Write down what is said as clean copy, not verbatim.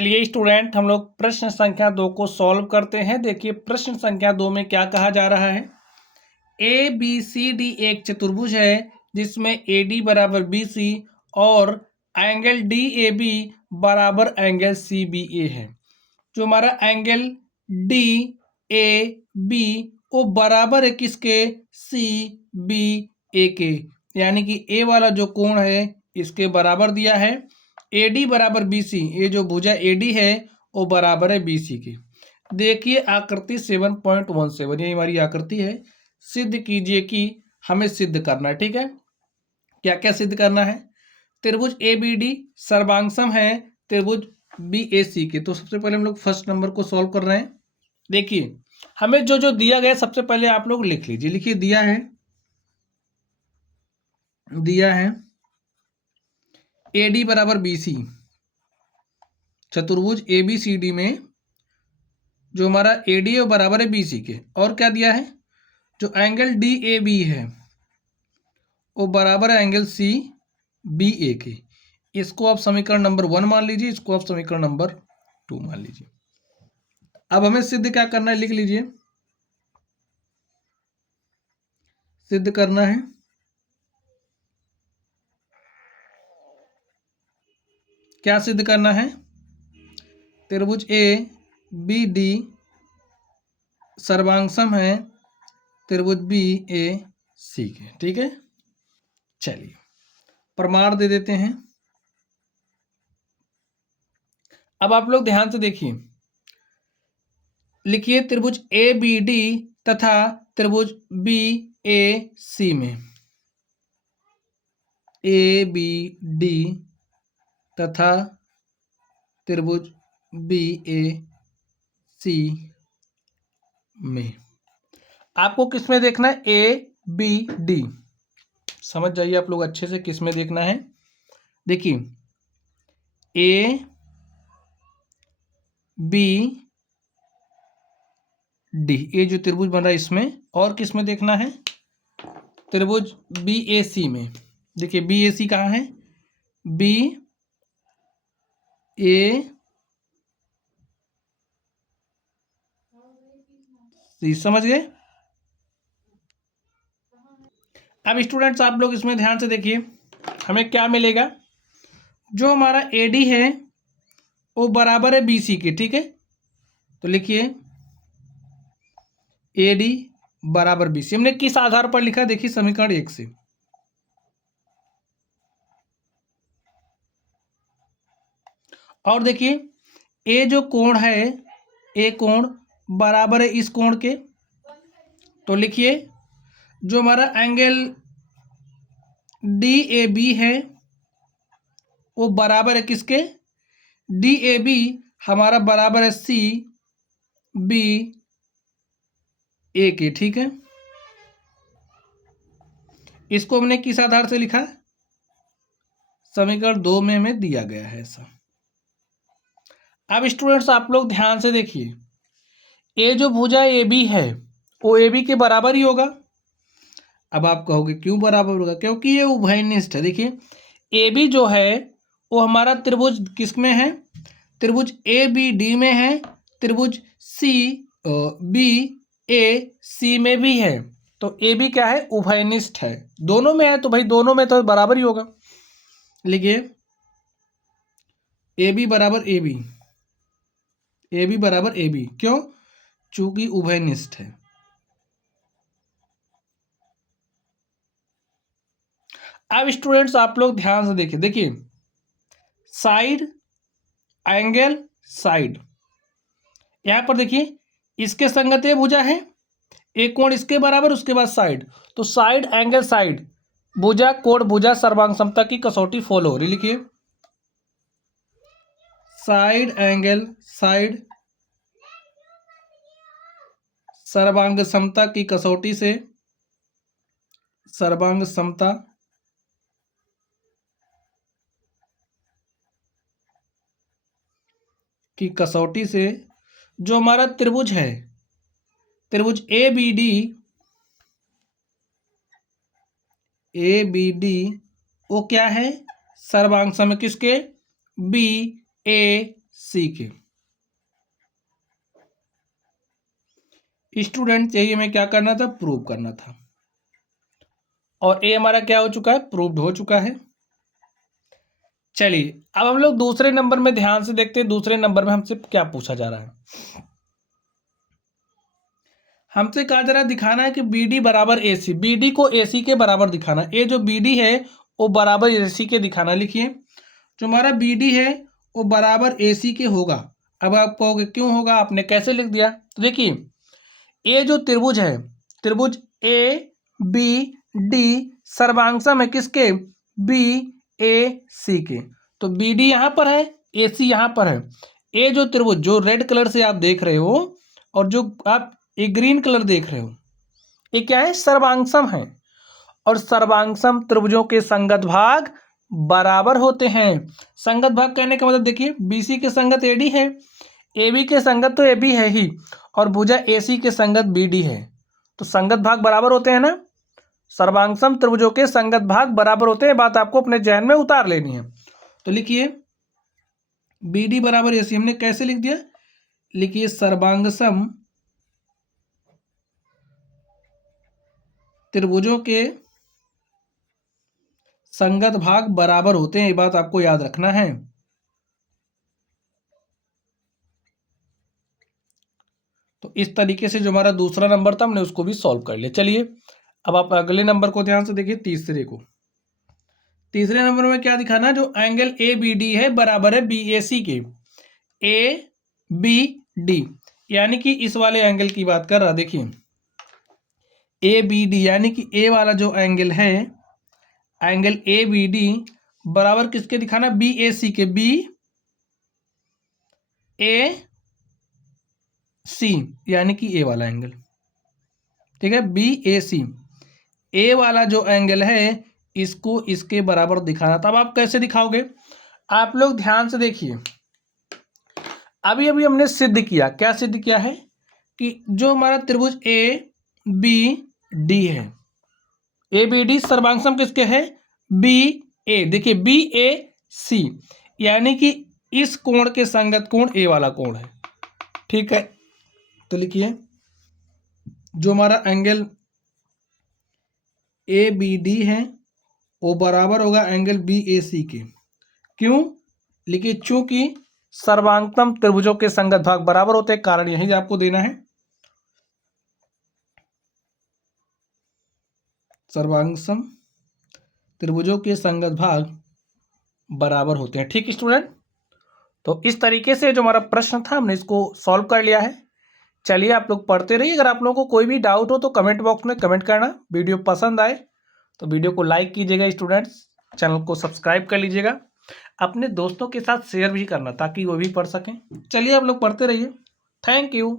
चलिए स्टूडेंट, हम लोग प्रश्न संख्या 2 को सॉल्व करते हैं। देखिए प्रश्न संख्या 2 में क्या कहा जा रहा है। ए बी सी डी एक चतुर्भुज है जिसमें ए डी बराबर बी सी और एंगल डी ए बी बराबर एंगल सी बी ए है। जो हमारा एंगल डी ए बी वो बराबर है किसके, सी बी ए के, यानी कि ए वाला जो कोण है इसके बराबर दिया है। ए डी बराबर बी सी, ये जो भुजा ए डी है वो बराबर है बी सी की। देखिए आकृति 7.17, ये हमारी आकृति है। सिद्ध कीजिए कि हमें सिद्ध करना है। ठीक है, क्या क्या सिद्ध करना है। त्रिभुज ए बी डी सर्वांगसम है त्रिभुज बी ए सी के। तो सबसे पहले हम लोग फर्स्ट नंबर को सॉल्व कर रहे हैं। देखिए हमें जो जो दिया गया सबसे पहले आप लोग लिख लीजिए। लिखिए दिया है ए डी बराबर बी सी, चतुर्भुज ए बी सी डी में जो हमारा ए डी है वो बराबर है बी सी के। और क्या दिया है, जो एंगल डी ए बी है वो बराबर है एंगल सी बी ए के। इसको आप समीकरण नंबर 1 मान लीजिए, इसको आप समीकरण नंबर 2 मान लीजिए। अब हमें सिद्ध क्या करना है, लिख लीजिए। सिद्ध करना है क्या सिद्ध करना है, त्रिभुज ए बी डी सर्वांगसम है त्रिभुज बी ए सी के। ठीक है, चलिए प्रमाण दे देते हैं। अब आप लोग ध्यान से देखिए, लिखिए त्रिभुज ए बी डी तथा त्रिभुज बी ए सी में, ए बी डी तथा त्रिभुज बी ए सी में आपको किस में देखना है, ए बी डी। समझ जाइए आप लोग अच्छे से किस में देखना है। देखिए ए बी डी, ये जो त्रिभुज बन रहा है इसमें, और किस में देखना है, त्रिभुज बी ए सी में। देखिए बी ए सी कहाँ है, बी ए सी, समझ गए। अब स्टूडेंट्स आप लोग इसमें ध्यान से देखिए, हमें क्या मिलेगा। जो हमारा ए डी है वो बराबर है बी सी के। ठीक है, तो लिखिए ए डी बराबर बी सी। हमने किस आधार पर लिखा, देखिए समीकरण 1 से। और देखिए ए जो कोण है, ए कोण बराबर है इस कोण के। तो लिखिए जो हमारा एंगल डी ए बी है वो बराबर है किसके, डी ए बी हमारा बराबर है सी बी ए के। ठीक है, इसको हमने किस आधार से लिखा, समीकरण 2 में हमें दिया गया है ऐसा। अब स्टूडेंट्स आप लोग ध्यान से देखिए, ए जो भुजा ए बी है वो ए बी के बराबर ही होगा। अब आप कहोगे क्यों बराबर होगा, क्योंकि ये उभयनिष्ठ है। देखिए ए बी जो है वो हमारा त्रिभुज किस में है, त्रिभुज ए बी डी में है, त्रिभुज सी बी ए सी में भी है। तो ए बी क्या है, उभयनिष्ठ है, दोनों में है, तो भाई दोनों में तो बराबर ही होगा। लिखिए ए बी बराबर ए बी, ए बी बराबर ए बी, क्यों, चूंकि उभयनिष्ठ है। अब स्टूडेंट्स आप लोग ध्यान से देखिए, देखिए साइड एंगल साइड, यहां पर देखिए इसके संगत ये भुजा है, एक कोण इसके बराबर, उसके बाद साइड, तो साइड एंगल साइड, भुजा कोण भुजा सर्वांग समता की कसौटी फॉलो हो रही। लिखिए साइड एंगल साइड सर्वांग समता की कसौटी से, सर्वांग समता की कसौटी से जो हमारा त्रिभुज है, त्रिभुज ए बी डी वो क्या है, सर्वांग सम किसके, बी ए सी के। स्टूडेंट यही हमें क्या करना था, प्रूव करना था, और ए हमारा क्या हो चुका है, प्रूव्ड हो चुका है। चलिए अब हम लोग दूसरे नंबर में ध्यान से देखते हैं, दूसरे नंबर में हमसे क्या पूछा जा रहा है। हमसे कहा जा रहा है दिखाना है कि बी डी बराबर ए सी, बी डी को ए सी के बराबर दिखाना। ये जो बी डी है वो बराबर ए सी के दिखाना। लिखिए जो हमारा बी डी है वो बराबर ए सी के होगा। अब आप कहोगे क्यों होगा, आपने कैसे लिख दिया, तो देखिए ये जो त्रिभुज है, त्रिभुज ए बी डी सर्वांगसम है किसके, बी ए सी के। तो बी डी यहाँ पर है, ए सी यहाँ पर है। ये जो त्रिभुज जो रेड कलर से आप देख रहे हो और जो आप ये ग्रीन कलर देख रहे हो, ये क्या है, सर्वांगसम है। और सर्वांगसम त्रिभुजों के संगत भाग बराबर होते हैं। संगत भाग कहने का मतलब देखिए बीसी के संगत एडी है, एबी के संगत तो एबी है ही, और भुजा एसी के संगत बीडी है, तो संगत भाग बराबर होते हैं ना। सर्वांगसम त्रिभुजों के संगत भाग बराबर होते हैं, बात आपको अपने जहन में उतार लेनी है। तो लिखिए बीडी बराबर एसी, हमने कैसे लिख दिया, लिखिए सर्वांगसम त्रिभुजों के संगत भाग बराबर होते हैं, ये बात आपको याद रखना है। तो इस तरीके से जो हमारा दूसरा नंबर था हमने उसको भी सॉल्व कर लिया। चलिए अब आप अगले नंबर को ध्यान से देखिए, तीसरे को। तीसरे नंबर में क्या दिखाना है, जो एंगल ए बी डी है बराबर है बी ए सी के। ए बी डी यानी कि इस वाले एंगल की बात कर रहा, देखिए ए बी डी यानी कि ए वाला जो एंगल है, एंगल ए बी डी बराबर किसके दिखाना, बी ए सी के, बी ए सी यानी कि ए वाला एंगल, ठीक है, बी ए सी। ए वाला जो एंगल है इसको इसके बराबर दिखाना। तब आप कैसे दिखाओगे, आप लोग ध्यान से देखिए, अभी अभी हमने सिद्ध किया, क्या सिद्ध किया है कि जो हमारा त्रिभुज ए बी डी है, ए बी डी सर्वांगसम किसके है, बी ए, देखिए बी ए सी यानी कि इस कोण के संगत कोण ए वाला कोण है, ठीक है। तो लिखिए जो हमारा एंगल ए बी डी है वो बराबर होगा एंगल बी ए सी के। क्यों, लिखिए चूंकि सर्वांगसम त्रिभुजों के संगत भाग बराबर होते हैं, कारण यही आपको देना है, सर्वांगसम त्रिभुजों के संगत भाग बराबर होते हैं। ठीक स्टूडेंट, तो इस तरीके से जो हमारा प्रश्न था हमने इसको सॉल्व कर लिया है। चलिए आप लोग पढ़ते रहिए, अगर आप लोगों को कोई भी डाउट हो तो कमेंट बॉक्स में कमेंट करना। वीडियो पसंद आए तो वीडियो को लाइक कीजिएगा स्टूडेंट्स, चैनल को सब्सक्राइब कर लीजिएगा, अपने दोस्तों के साथ शेयर भी करना ताकि वो भी पढ़ सकें। चलिए आप लोग पढ़ते रहिए, थैंक यू।